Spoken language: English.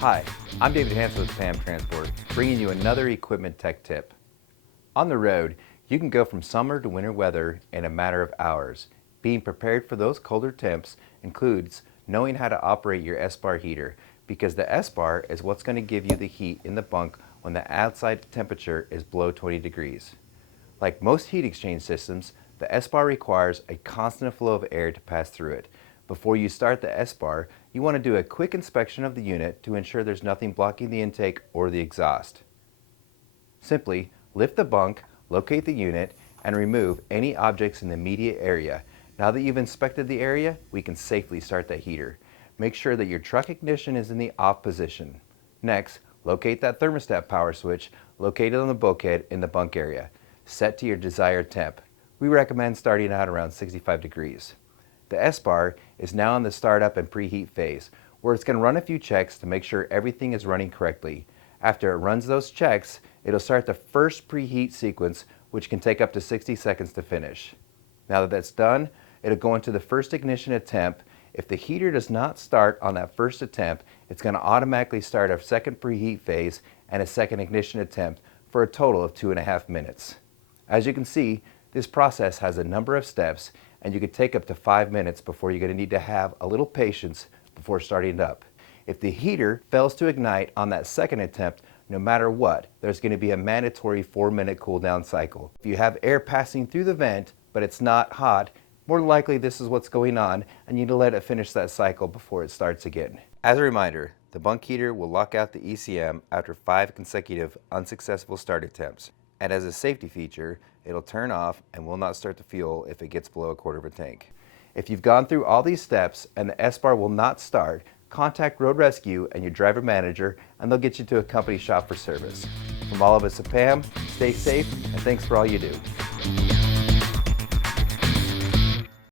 Hi, I'm David Hansen with PAM Transport, bringing you another equipment tech tip. On the road, you can go from summer to winter weather in a matter of hours. Being prepared for those colder temps includes knowing how to operate your Espar heater, because the Espar is what's going to give you the heat in the bunk when the outside temperature is below 20 degrees. Like most heat exchange systems, the Espar requires a constant flow of air to pass through it. Before you start the Espar, you want to do a quick inspection of the unit to ensure there's nothing blocking the intake or the exhaust. Simply lift the bunk, locate the unit, and remove any objects in the immediate area. Now that you've inspected the area, we can safely start the heater. Make sure that your truck ignition is in the off position. Next, locate that thermostat power switch located on the bulkhead in the bunk area. Set to your desired temp. We recommend starting out around 65 degrees. The Espar is now in the startup and preheat phase, where it's going to run a few checks to make sure everything is running correctly. After it runs those checks, it'll start the first preheat sequence, which can take up to 60 seconds to finish. Now that that's done, it'll go into the first ignition attempt. If the heater does not start on that first attempt, it's going to automatically start a second preheat phase and a second ignition attempt for a total of 2.5 minutes. As you can see, this process has a number of steps, and you could take up to 5 minutes before you're going to need to have a little patience before starting it up. If the heater fails to ignite on that second attempt, no matter what, there's going to be a mandatory 4-minute cool down cycle. If you have air passing through the vent, but it's not hot, more than likely this is what's going on, and you need to let it finish that cycle before it starts again. As a reminder, the bunk heater will lock out the ECM after 5 consecutive unsuccessful start attempts. And as a safety feature, it'll turn off and will not start the fuel if it gets below 1/4 of a tank. If you've gone through all these steps and the Espar will not start, contact Road Rescue and your driver manager, and they'll get you to a company shop for service. From all of us at PAM, stay safe, and thanks for all you do.